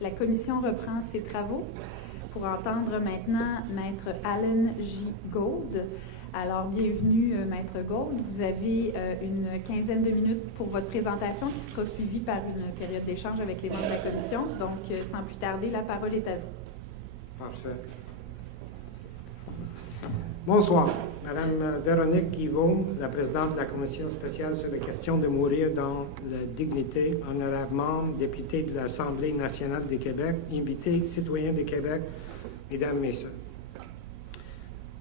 La commission reprend ses travaux pour entendre maintenant Maître Alan J. Gould. Alors, bienvenue, Maître Gould. Vous avez une quinzaine de minutes pour votre présentation qui sera suivie par une période d'échange avec les membres de la commission. Donc, sans plus tarder, la parole est à vous. Parfait. Bonsoir. Madame Véronique Guilbault, la présidente de la Commission spéciale sur les questions de mourir dans la dignité, honorable membre, député de l'Assemblée nationale du Québec, invité citoyen du Québec, mesdames, messieurs.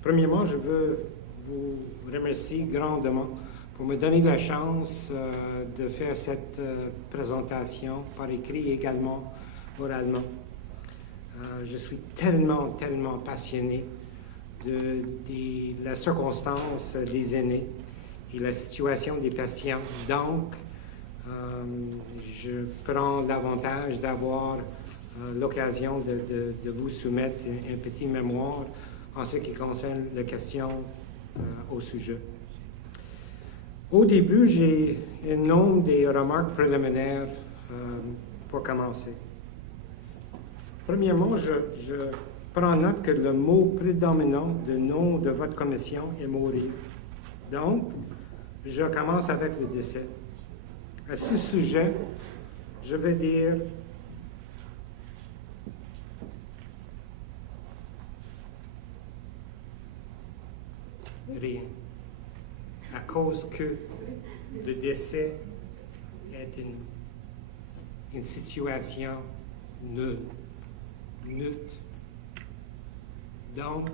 Premièrement, je veux vous remercier grandement pour me donner la chance de faire cette présentation par écrit et également oralement. Je suis tellement passionné de la circonstance des aînés et la situation des patients. Donc, je prends l'avantage d'avoir l'occasion de vous soumettre un petit mémoire en ce qui concerne les questions au sujet. Au début, j'ai un nombre de remarques préliminaires pour commencer. Premièrement, je prends note que le mot prédominant du nom de votre commission est mourir. Donc, je commence avec le décès. À ce sujet, je vais dire rien. À cause que le décès est une situation nulle. Donc,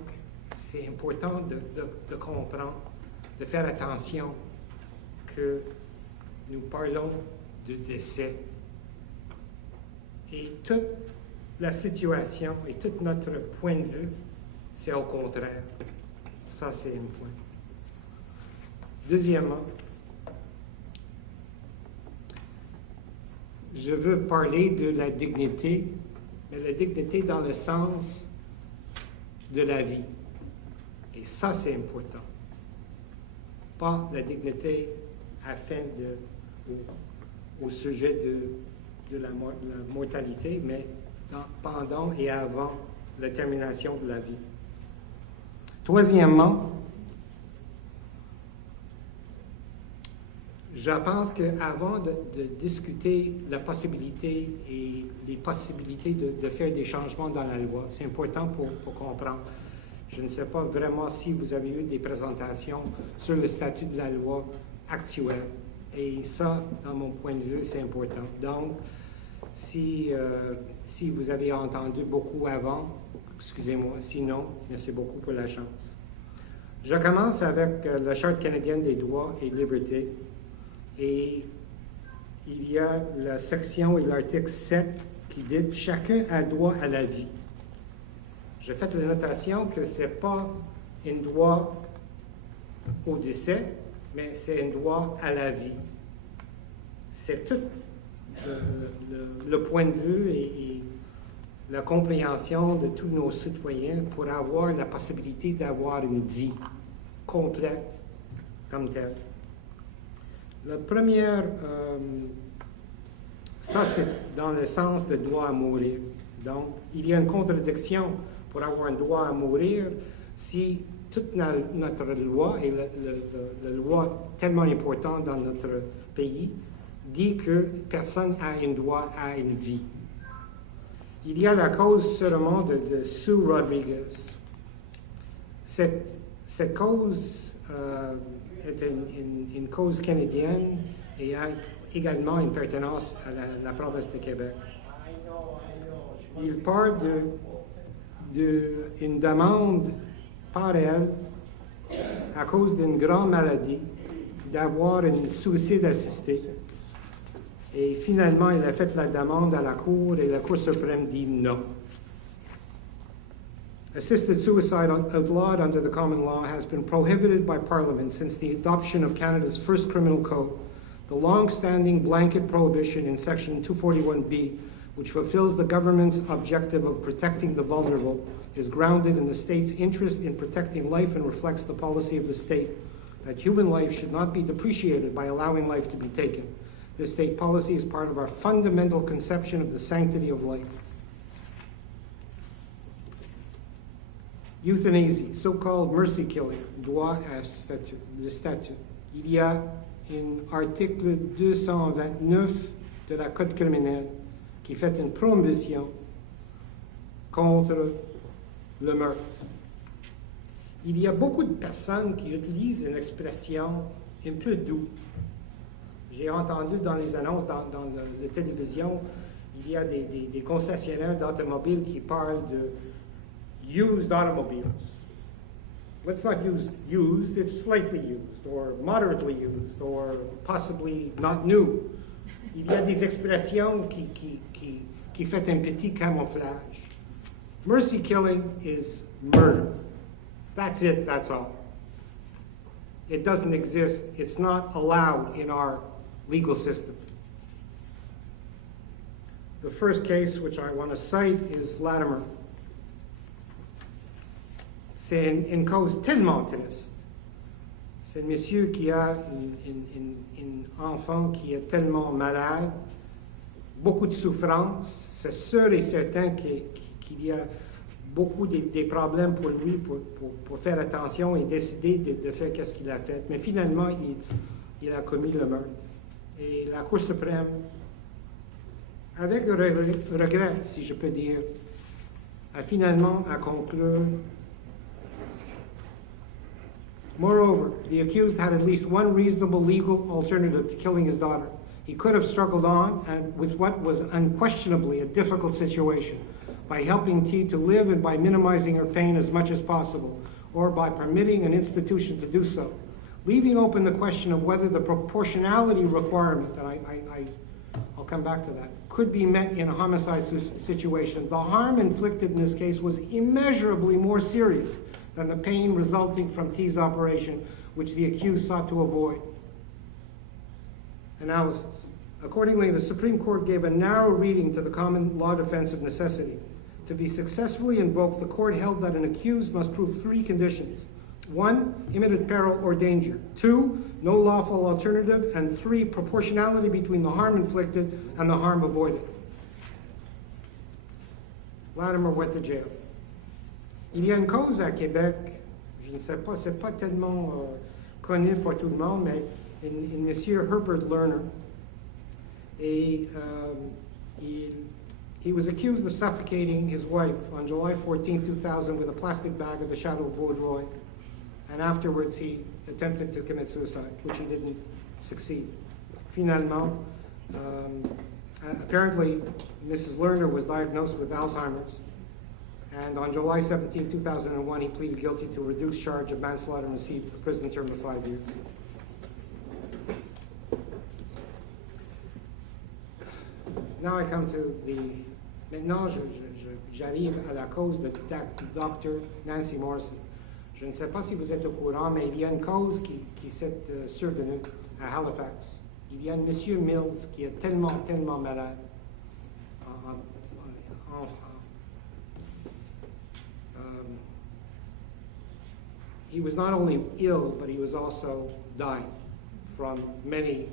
c'est important de comprendre, de faire attention que nous parlons de décès. Et toute la situation et tout notre point de vue, c'est au contraire. Ça, c'est un point. Deuxièmement, je veux parler de la dignité, mais la dignité dans le sens de la vie. Et ça, c'est important. Pas la dignité afin au sujet de la mortalité, mais pendant et avant la termination de la vie. Troisièmement, je pense qu'avant de discuter la possibilité et les possibilités de faire des changements dans la loi, c'est important pour comprendre. Je ne sais pas vraiment si vous avez eu des présentations sur le statut de la loi actuelle. Et ça, dans mon point de vue, c'est important. Donc, si vous avez entendu beaucoup avant, excusez-moi, sinon, merci beaucoup pour la chance. Je commence avec la Charte canadienne des droits et libertés. Et il y a la section et l'article 7 qui dit « Chacun a droit à la vie ». J'ai fait la notation que ce n'est pas un droit au décès, mais c'est un droit à la vie. C'est tout le point de vue et la compréhension de tous nos citoyens pour avoir la possibilité d'avoir une vie complète comme telle. La première, ça c'est dans le sens de droit à mourir. Donc, il y a une contradiction pour avoir un droit à mourir si toute notre loi, et la loi tellement importante dans notre pays, dit que personne a un droit à une vie. Il y a la cause sûrement de Sue Rodriguez. Cette cause est une cause canadienne et a également une pertenance à la province de Québec. Il parle d'une demande par elle, à cause d'une grande maladie, d'avoir un suicide assisté. Et finalement, il a fait la demande à la Cour et la Cour suprême dit non. Assisted suicide outlawed under the common law has been prohibited by Parliament since the adoption of Canada's first criminal code. The long-standing blanket prohibition in Section 241B, which fulfills the government's objective of protecting the vulnerable, is grounded in the state's interest in protecting life and reflects the policy of the state that human life should not be depreciated by allowing life to be taken. This state policy is part of our fundamental conception of the sanctity of life. Euthanasie, so-called mercy killing, droit à le statut. Il y a un article 229 de la Code criminel qui fait une promotion contre le meurtre. Il y a beaucoup de personnes qui utilisent une expression un peu douce. J'ai entendu dans les annonces, dans la télévision, il y a des concessionnaires d'automobiles qui parlent de used automobiles. Let's not use used, it's slightly used, or moderately used, or possibly not new. Il y a des expressions qui font un petit camouflage. Mercy killing is murder. That's it, that's all. It doesn't exist, it's not allowed in our legal system. The first case which I want to cite is Latimer. C'est une cause tellement triste. C'est un monsieur qui a un enfant qui est tellement malade, beaucoup de souffrance. C'est sûr et certain qu'il y a beaucoup de problèmes pour lui pour faire attention et décider de faire qu'est-ce qu'il a fait. Mais finalement, il a commis le meurtre. Et la Cour suprême, avec regret, si je peux dire, a finalement conclu. Moreover, the accused had at least one reasonable legal alternative to killing his daughter. He could have struggled on and with what was unquestionably a difficult situation by helping T to live and by minimizing her pain as much as possible, or by permitting an institution to do so, leaving open the question of whether the proportionality requirement, and I'll come back to that, could be met in a homicide situation. The harm inflicted in this case was immeasurably more serious than the pain resulting from T's operation, which the accused sought to avoid. Analysis. Accordingly, the Supreme Court gave a narrow reading to the common law defense of necessity. To be successfully invoked, the court held that an accused must prove three conditions. 1, imminent peril or danger. 2, no lawful alternative. And 3, proportionality between the harm inflicted and the harm avoided. Latimer went to jail. Il y a une cause à Québec, je ne sais pas, c'est pas tellement connu pour tout le monde, mais un monsieur Herbert Lerner, et he was accused of suffocating his wife on July 14, 2000 with a plastic bag at the Chateau of Vaudreuil, and afterwards he attempted to commit suicide, which he didn't succeed. Finalement, apparently Mrs. Lerner was diagnosed with Alzheimer's, and on July 17, 2001, he pleaded guilty to a reduced charge of manslaughter and received a prison term of 5 years. Now I come to the... Maintenant, j'arrive à la cause de Dr. Nancy Morrison. Je ne sais pas si vous êtes au courant, mais il y a une cause qui s'est survenue à Halifax. Il y a un monsieur Mills qui est tellement malade. He was not only ill, but he was also dying from many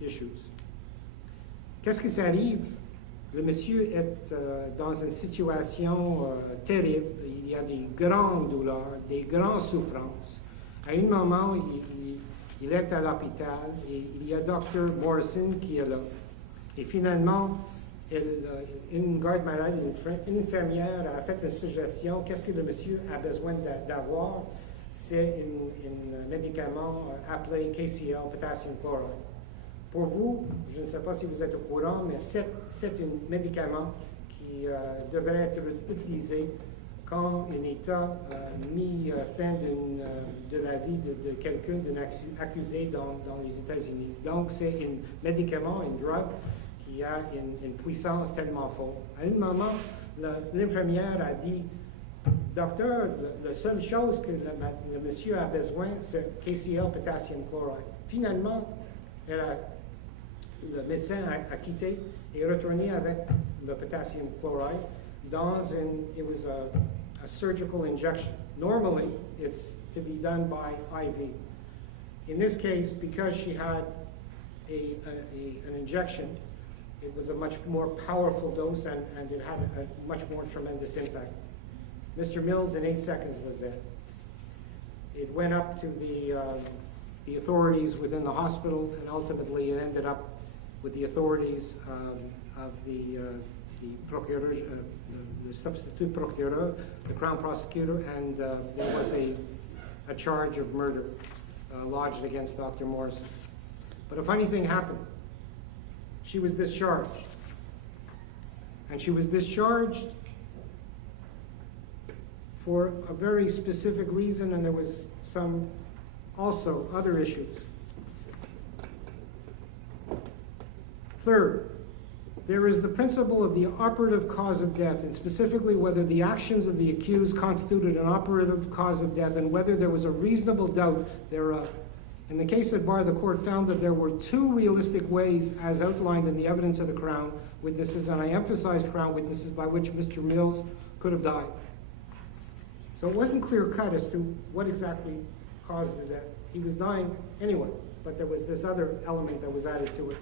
issues. Qu'est-ce qui s'arrive? Le monsieur est dans une situation terrible. Il y a des grandes douleurs, des grandes souffrances. À un moment, il est à l'hôpital et il y a Dr. Morrison qui est là. Et finalement, une garde malade, une infirmière a fait une suggestion. Qu'est-ce que le monsieur a besoin d'avoir? C'est un médicament appelé KCl, potassium chloride. Pour vous, je ne sais pas si vous êtes au courant, mais c'est un médicament qui devrait être utilisé quand un État mis fin de la vie de quelqu'un, d'un accusé dans les États-Unis. Donc, c'est un médicament, une drogue, qui a une puissance tellement forte. À un moment, l'infirmière a dit, « Docteur, la seule chose que le monsieur a besoin, c'est KCl, potassium chloride. » Finalement, le médecin a quitté et retourné avec le potassium chloride dans it was a surgical injection. Normally, it's to be done by IV. In this case, because she had an injection, it was a much more powerful dose and it had a much more tremendous impact. Mr. Mills, in 8 seconds, was dead. It went up to the authorities within the hospital, and ultimately it ended up with the authorities of the procureur, the substitute procureur, the Crown prosecutor, and there was a charge of murder lodged against Dr. Morrison. But a funny thing happened. She was discharged. And she was discharged for a very specific reason, and there was some also other issues. Third, there is the principle of the operative cause of death, and specifically whether the actions of the accused constituted an operative cause of death and whether there was a reasonable doubt thereof. In the case at bar, the court found that there were 2 realistic ways, as outlined in the evidence of the Crown witnesses, and I emphasize Crown witnesses, by which Mr. Mills could have died. So it wasn't clear-cut as to what exactly caused the death. He was dying anyway, but there was this other element that was added to it.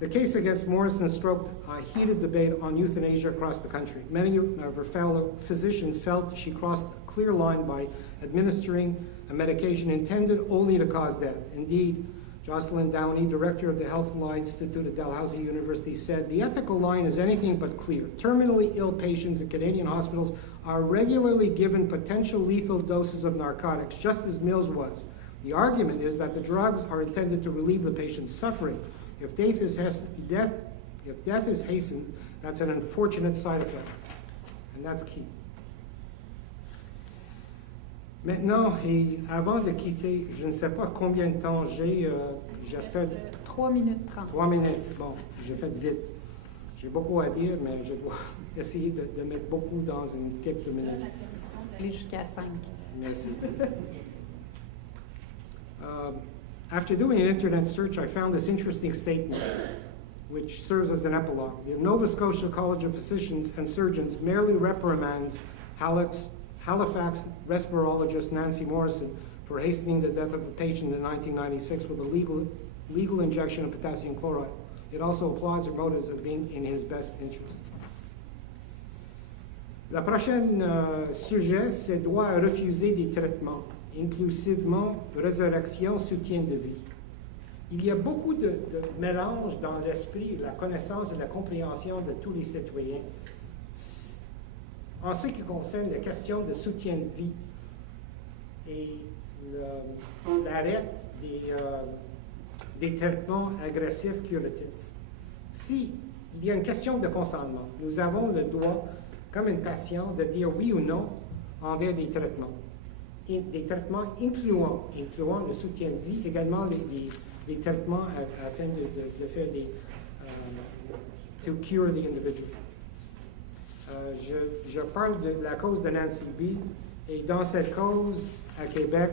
The case against Morrison stroked a heated debate on euthanasia across the country. Many of her fellow physicians felt she crossed a clear line by administering a medication intended only to cause death. Indeed, Jocelyn Downey, director of the Health Law Institute at Dalhousie University, said, "The ethical line is anything but clear. Terminally ill patients in Canadian hospitals are regularly given potential lethal doses of narcotics, just as Mills was. The argument is that the drugs are intended to relieve the patient's suffering. If death is hastened, that's an unfortunate side effect." And that's key. Maintenant, et avant de quitter, je ne sais pas combien de temps j'ai, j'espère... 3 minutes 30. 3 minutes, bon, j'ai fait vite. J'ai beaucoup à dire, mais je dois essayer de mettre beaucoup dans une quelques minutes. Aller jusqu'à 5. Merci. After doing an internet search, I found this interesting statement, which serves as an epilogue. The Nova Scotia College of Physicians and Surgeons merely reprimands Halifax respirologist Nancy Morrison for hastening the death of a patient in 1996 with a legal injection of potassium chloride. It also applauds her motives of being in his best interest. La prochaine sujet, c'est droit à refuser des traitements, inclusivement résurrection, soutien de vie. Il y a beaucoup de mélange dans l'esprit, la connaissance et la compréhension de tous les citoyens en ce qui concerne les questions de soutien de vie et l'arrêt des traitements agressifs curatifs. Si il y a une question de consentement, nous avons le droit, comme une patiente, de dire oui ou non envers des traitements. Des traitements incluant le soutien de vie, également les traitements afin de faire des to cure the individual. Je parle de la cause de Nancy B. Et dans cette cause, à Québec,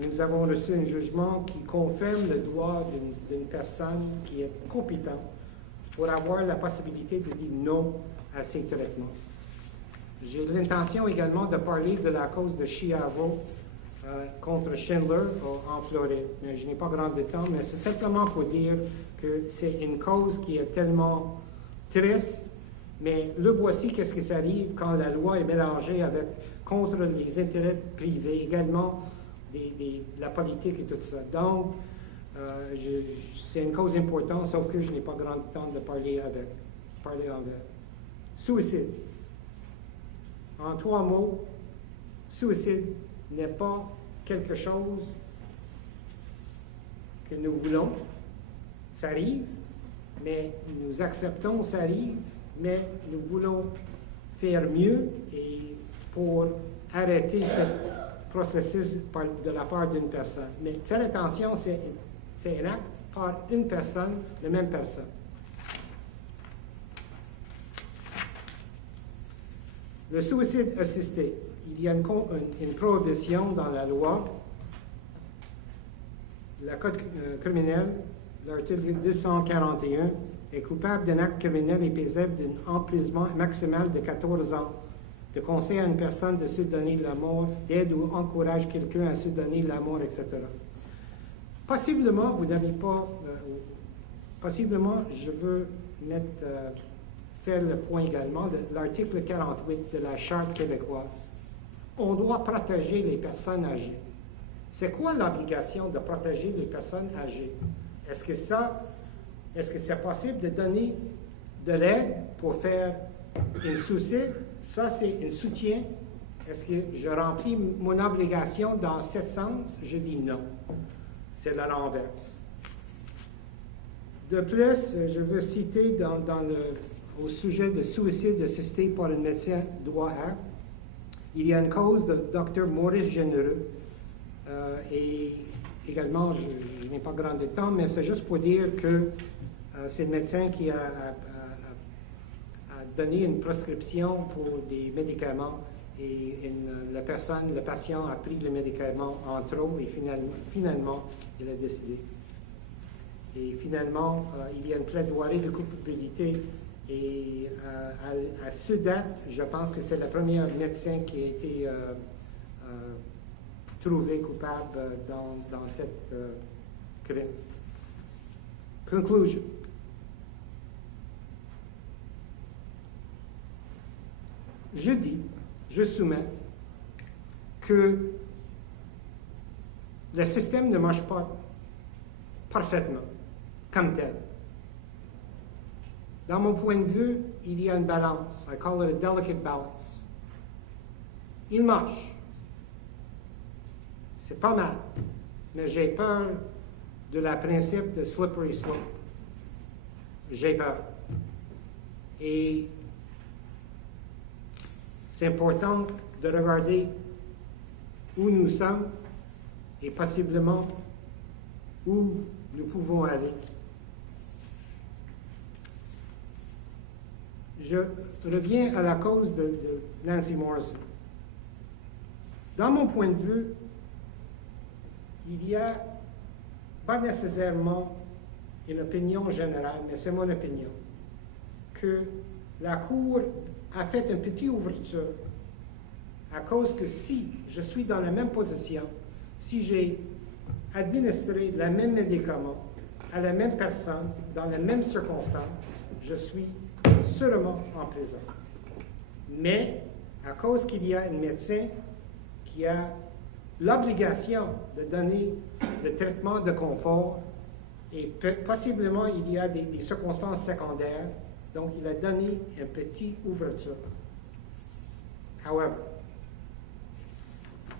nous avons reçu un jugement qui confirme le droit d'une personne qui est compétente pour avoir la possibilité de dire non à ces traitements. J'ai l'intention également de parler de la cause de Chiavo contre Schindler en Floride. Mais je n'ai pas grand de temps, mais c'est simplement pour dire que c'est une cause qui est tellement triste, mais le voici qu'est-ce qui s'arrive quand la loi est mélangée contre les intérêts privés, également la politique et tout ça. Donc, c'est une cause importante, sauf que je n'ai pas grand temps de parler avec. Suicide. En 3 mots, suicide n'est pas quelque chose que nous voulons. Ça arrive, mais nous acceptons, ça arrive, mais nous voulons faire mieux et pour arrêter ce processus de la part d'une personne. Mais faire attention, c'est un acte par une personne, la même personne. Le suicide assisté. Il y a une prohibition dans la loi, le code criminel, l'article 241, est coupable d'un acte criminel et paisible d'un emprisonnement maximal de 14 ans, de conseil à une personne de se donner la mort, d'aide ou encourage quelqu'un à se donner la mort, etc. Possiblement, vous n'avez pas... possiblement, je veux faire le point également de l'article 48 de la Charte québécoise. On doit protéger les personnes âgées. C'est quoi l'obligation de protéger les personnes âgées? Est-ce que c'est possible de donner de l'aide pour faire une suicide? Ça, c'est un soutien. Est-ce que je remplis mon obligation dans ce sens? Je dis non. C'est la renverse. De plus, je veux citer au sujet de suicide assisté par un médecin droit à, il y a une cause de Dr. Maurice Généreux et également, je n'ai pas grand temps, mais c'est juste pour dire que c'est le médecin qui a donné une prescription pour des médicaments et le patient a pris le médicament en trop et finalement il a décédé. Et finalement, il y a une plaidoirie de culpabilité et à ce date, je pense que c'est le premier médecin qui a été trouvé coupable dans cette crime. Conclusion. Je soumets que le système ne marche pas parfaitement, comme tel. Dans mon point de vue, il y a une balance. I call it a delicate balance. Il marche. C'est pas mal. Mais j'ai peur de la principe de slippery slope. J'ai peur. Et c'est important de regarder où nous sommes et possiblement où nous pouvons aller. Je reviens à la cause de Nancy Morrison. Dans mon point de vue, il n'y a pas nécessairement une opinion générale, mais c'est mon opinion, que la Cour a fait une petite ouverture à cause que si je suis dans la même position, si j'ai administré le même médicament à la même personne, dans les mêmes circonstances, je suis sûrement en prison. Mais à cause qu'il y a un médecin qui a l'obligation de donner le traitement de confort et possiblement il y a des circonstances secondaires, donc il a donné une petite ouverture. However,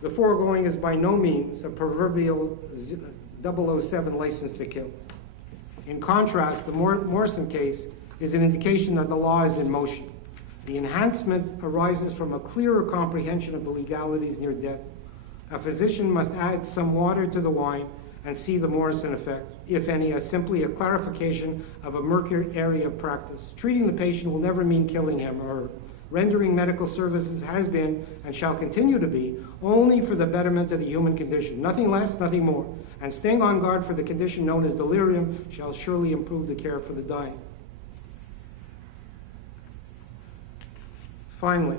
the foregoing is by no means a proverbial 007 license to kill. In contrast, the Morrison case is an indication that the law is in motion. The enhancement arises from a clearer comprehension of the legalities near death. A physician must add some water to the wine and see the Morrison effect, if any, as simply a clarification of a murkier area of practice. Treating the patient will never mean killing him or her. Rendering medical services has been, and shall continue to be, only for the betterment of the human condition. Nothing less, nothing more. And staying on guard for the condition known as delirium shall surely improve the care for the dying. Finally,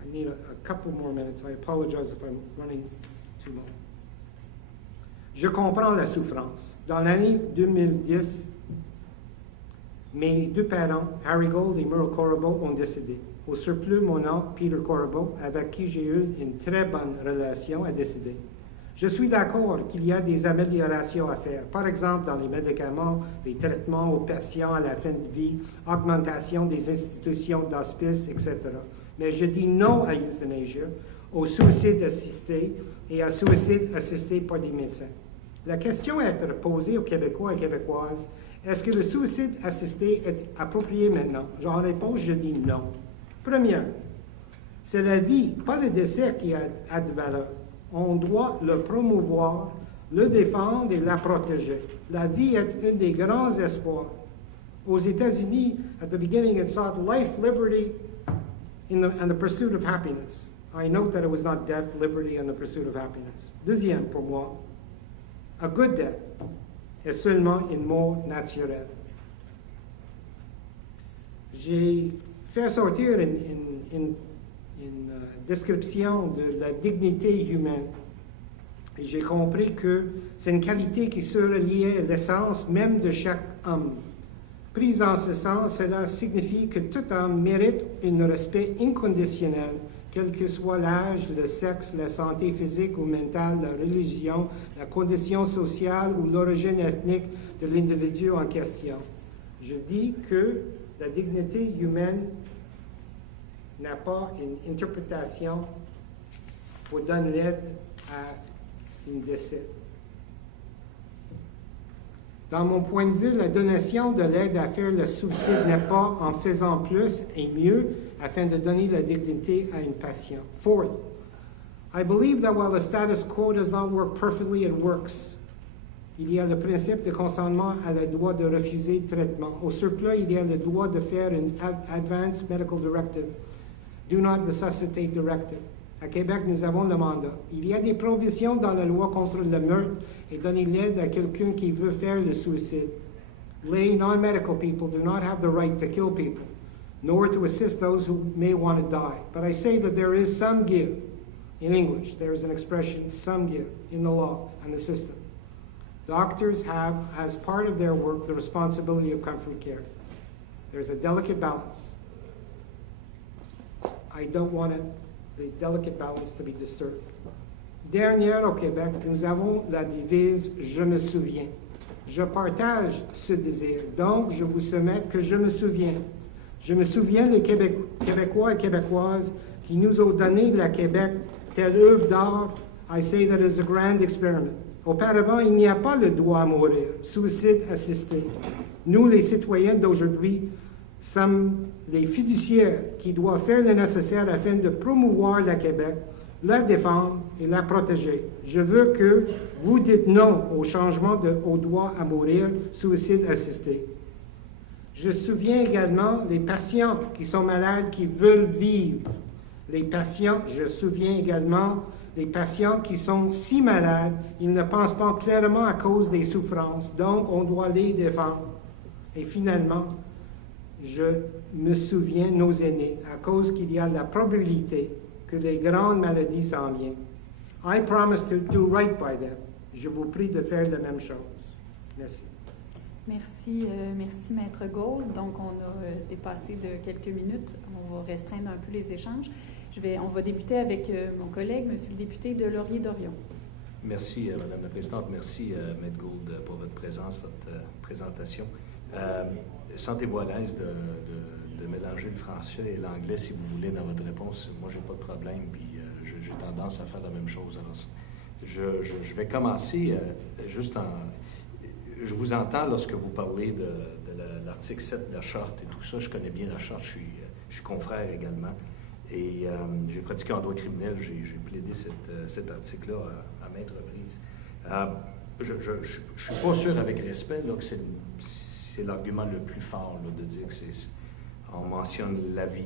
I need a couple more minutes. I apologize if I'm running too long. Je comprends la souffrance. Dans l'année 2010, mes deux parents, Harry Gold et Merle Corriveau, ont décédé. Au surplus, mon oncle, Peter Corriveau, avec qui j'ai eu une très bonne relation, a décédé. Je suis d'accord qu'il y a des améliorations à faire, par exemple dans les médicaments, les traitements aux patients à la fin de vie, augmentation des institutions d'hospice, etc. Mais je dis non à l'euthanasie, au suicide assisté et à suicide assisté par des médecins. La question à être posée aux Québécois et Québécoises, est-ce que le suicide assisté est approprié maintenant? En réponse, je dis non. Première, c'est la vie, pas le décès qui a de valeur. On doit le promouvoir, le défendre et la protéger. La vie est un des grands espoirs. Aux États-Unis, at the beginning, it sought life, liberty, and the pursuit of happiness. I note that it was not death, liberty, and the pursuit of happiness. Deuxième, pour moi, a good death est seulement une mort naturelle. J'ai fait sortir une description de la dignité humaine. Et j'ai compris que c'est une qualité qui serait liée à l'essence même de chaque homme. Prise en ce sens, cela signifie que tout homme mérite un respect inconditionnel, quel que soit l'âge, le sexe, la santé physique ou mentale, la religion, la condition sociale ou l'origine ethnique de l'individu en question. Je dis que la dignité humaine n'a pas une interprétation pour donner l'aide à un décès. Dans mon point de vue, la donation de l'aide à faire le suicide n'est pas en faisant plus et mieux afin de donner la dignité à un patient. Fourth, I believe that while the status quo does not work perfectly, it works. Il y a le principe de consentement à le droit de refuser le traitement. Au surplus, il y a le droit de faire une Advance Medical Directive, Do Not Resuscitate Directive. À Québec, nous avons le mandat. Il y a des provisions dans la loi contre le meurtre et donner l'aide à quelqu'un qui veut faire le suicide. Lay non-medical people do not have the right to kill people, nor to assist those who may want to die. But I say that there is some give. In English, there is an expression, some give, in the law and the system. Doctors have, as part of their work, the responsibility of comfort care. There's a delicate balance. I don't want the delicate balance to be disturbed. Dernière au Québec, nous avons la devise « Je me souviens ». Je partage ce désir, donc je vous soumets que je me souviens. Je me souviens des Québécois et Québécoises qui nous ont donné la Québec telle œuvre d'art. I say that is a grand experiment. Auparavant, il n'y a pas le droit à mourir, suicide assisté. Nous, les citoyens d'aujourd'hui, sommes les fiduciaires qui doivent faire le nécessaire afin de promouvoir la Québec, la défendre et la protéger. Je veux que vous dites non au changement au droit à mourir, suicide assisté. Je souviens également des patients qui sont malades, qui veulent vivre. Je souviens également des patients qui sont si malades, ils ne pensent pas clairement à cause des souffrances, donc on doit les défendre. Et finalement, je me souviens de nos aînés, à cause qu'il y a la probabilité que les grandes maladies s'en viennent. I promise to do right by them. Je vous prie de faire la même chose. Merci. Merci, merci Maître Gould. Donc, on a dépassé de quelques minutes. On va restreindre un peu les échanges. On va débuter avec mon collègue, Monsieur le député de Laurier-Dorion. Merci, Madame la Présidente. Merci, Maître Gould, pour votre présence, votre présentation. Sentez-vous à l'aise de mélanger le français et l'anglais, si vous voulez, dans votre réponse. Moi, j'ai pas de problème, puis j'ai tendance à faire la même chose. Alors, je vais commencer juste en... Je vous entends lorsque vous parlez de l'article 7 de la Charte et tout ça. Je connais bien la Charte, je suis confrère également. Et j'ai pratiqué en droit criminel, j'ai plaidé cet article-là à maintes reprises. Je ne suis pas sûr, avec respect, là, que c'est l'argument le plus fort là, de dire qu'on mentionne la vie.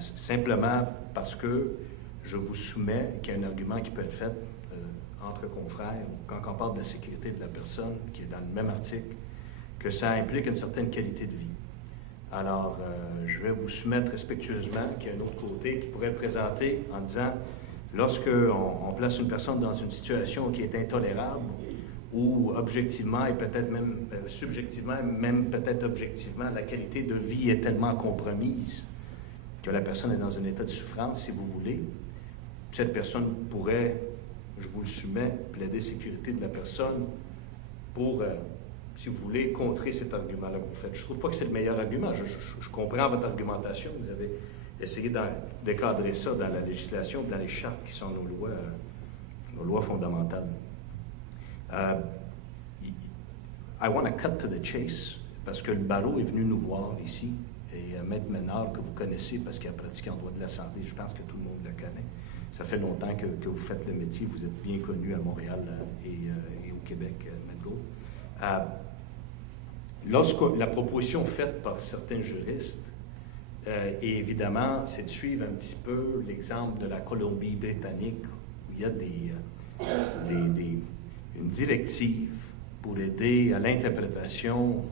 Simplement parce que je vous soumets qu'il y a un argument qui peut être fait entre confrères, quand on parle de la sécurité de la personne, qui est dans le même article, que ça implique une certaine qualité de vie. Alors, je vais vous soumettre respectueusement qu'il y a un autre côté qui pourrait être présenté en disant, lorsqu'on place une personne dans une situation qui est intolérable, ou objectivement et peut-être même subjectivement, même peut-être objectivement, la qualité de vie est tellement compromise que la personne est dans un état de souffrance, si vous voulez, cette personne pourrait, je vous le soumets, plaider sécurité de la personne pour... si vous voulez, contrer cet argument-là que vous faites. Je ne trouve pas que c'est le meilleur argument. Je comprends votre argumentation. Vous avez essayé de cadrer ça dans la législation, dans les chartes qui sont nos lois fondamentales. I want to cut to the chase, parce que le barreau est venu nous voir ici, et Maître Ménard, que vous connaissez parce qu'il a pratiqué en droit de la santé, je pense que tout le monde le connaît. Ça fait longtemps que vous faites le métier, vous êtes bien connu à Montréal et au Québec, Maître Gould. Lorsque la proposition faite par certains juristes, et évidemment, c'est de suivre un petit peu l'exemple de la Colombie-Britannique, où il y a une directive pour aider à l'interprétation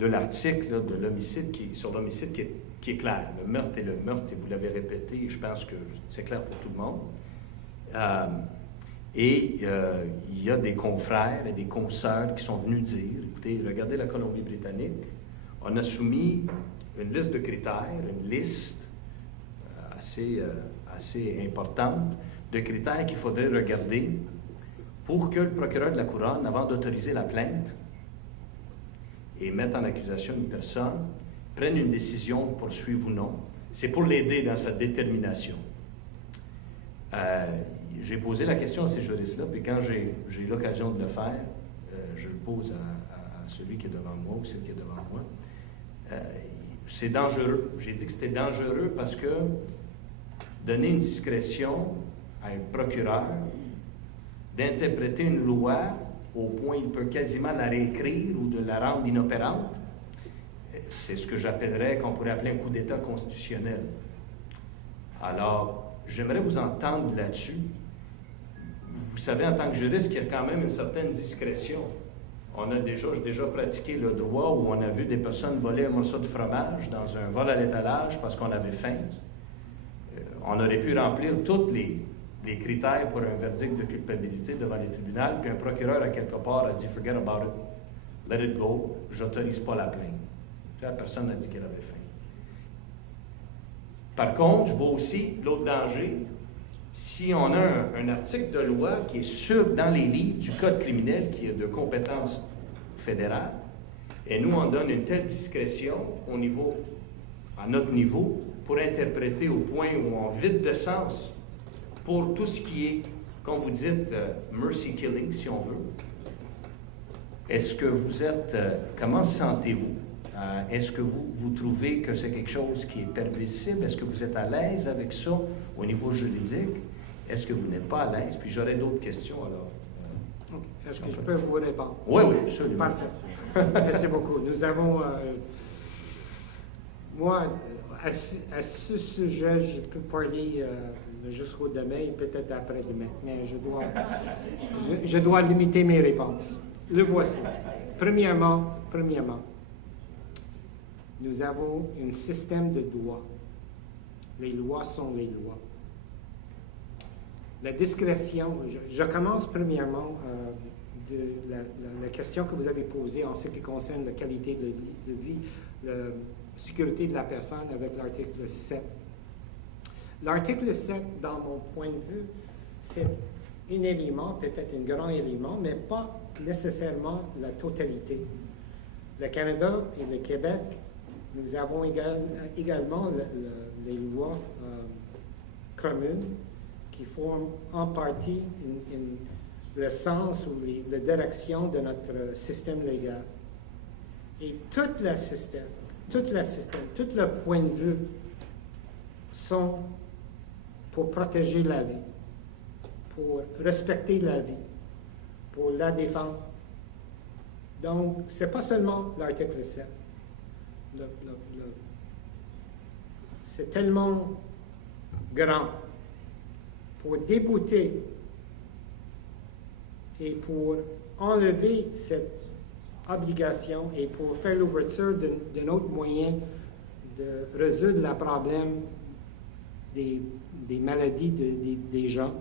de l'article là, de l'homicide sur l'homicide qui est clair. Le meurtre est le meurtre, et vous l'avez répété, et je pense que c'est clair pour tout le monde. Il y a des confrères et des consoeurs qui sont venus dire, écoutez, regardez la Colombie-Britannique, on a soumis une liste de critères, une liste assez importante de critères qu'il faudrait regarder pour que le procureur de la Couronne, avant d'autoriser la plainte et mettre en accusation une personne, prenne une décision de poursuivre ou non. C'est pour l'aider dans sa détermination. J'ai posé la question à ces juristes-là, puis quand j'ai l'occasion de le faire, je le pose à celui qui est devant moi ou celle qui est devant moi. C'est dangereux. J'ai dit que c'était dangereux parce que donner une discrétion à un procureur d'interpréter une loi au point où il peut quasiment la réécrire ou de la rendre inopérante, c'est ce que j'appellerais, qu'on pourrait appeler un coup d'État constitutionnel. Alors, j'aimerais vous entendre là-dessus. Vous savez, en tant que juriste, qu'il y a quand même une certaine discrétion. J'ai déjà pratiqué le droit où on a vu des personnes voler un morceau de fromage dans un vol à l'étalage parce qu'on avait faim. On aurait pu remplir tous les critères pour un verdict de culpabilité devant les tribunaux, puis un procureur, à quelque part, a dit « forget about it, let it go, j'autorise pas la plainte ». La personne a dit qu'elle avait faim. Par contre, je vois aussi l'autre danger. Si on a un article de loi qui est dans les livres du Code criminel, qui est de compétence fédérale, et nous, on donne une telle discrétion à notre niveau, pour interpréter au point où on vide de sens pour tout ce qui est, comme vous dites, mercy killing, si on veut. Est-ce que vous êtes... comment sentez-vous? Est-ce que vous trouvez que c'est quelque chose qui est permissible? Est-ce que vous êtes à l'aise avec ça au niveau juridique? Est-ce que vous n'êtes pas à l'aise? Puis j'aurais d'autres questions, alors. Est-ce que je peux vous répondre? Oui, oui, absolument. Parfait. Merci beaucoup. Nous avons... moi, à ce sujet, je peux parler jusqu'au demain et peut-être après-demain, mais je dois limiter mes réponses. Le voici. Premièrement, nous avons un système de droit. Les lois sont les lois. La discrétion, je commence premièrement de la question que vous avez posée en ce qui concerne la qualité de vie, la sécurité de la personne avec l'article 7. L'article 7, dans mon point de vue, c'est un élément, peut-être un grand élément, mais pas nécessairement la totalité. Le Canada et le Québec, nous avons également les lois communes qui forment en partie le sens ou la direction de notre système légal. Et tout le point de vue sont pour protéger la vie, pour respecter la vie, pour la défendre. Donc, ce n'est pas seulement l'article 7. C'est tellement grand pour débouter et pour enlever cette obligation et pour faire l'ouverture d'un autre moyen de résoudre le problème des maladies des gens.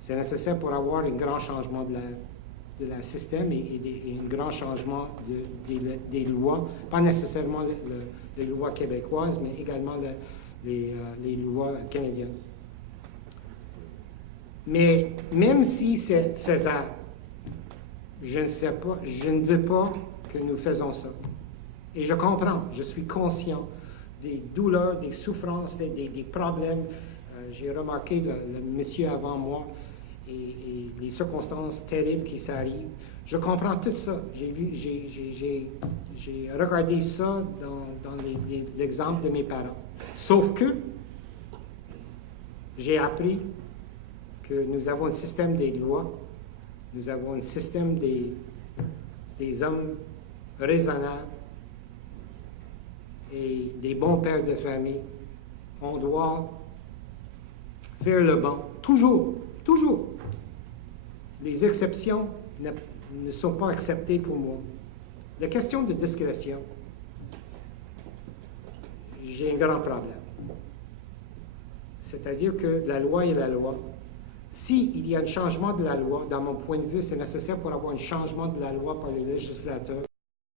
C'est nécessaire pour avoir un grand changement de la système et un grand changement des lois, pas nécessairement les lois québécoises, mais également les lois canadiennes. Mais même si c'est faisable, je ne veux pas que nous faisons ça. Et je comprends, je suis conscient des douleurs, des souffrances, des problèmes. J'ai remarqué le monsieur avant moi et les circonstances terribles qui s'arrivent. Je comprends tout ça. J'ai regardé ça dans l'exemple de mes parents. Sauf que j'ai appris que nous avons un système des lois, nous avons un système des hommes raisonnables et des bons pères de famille. On doit faire le bon. Toujours. Les exceptions ne sont pas acceptées pour moi. La question de discrétion, j'ai un grand problème. C'est-à-dire que la loi est la loi. S'il y a un changement de la loi, dans mon point de vue, c'est nécessaire pour avoir un changement de la loi par les législateurs.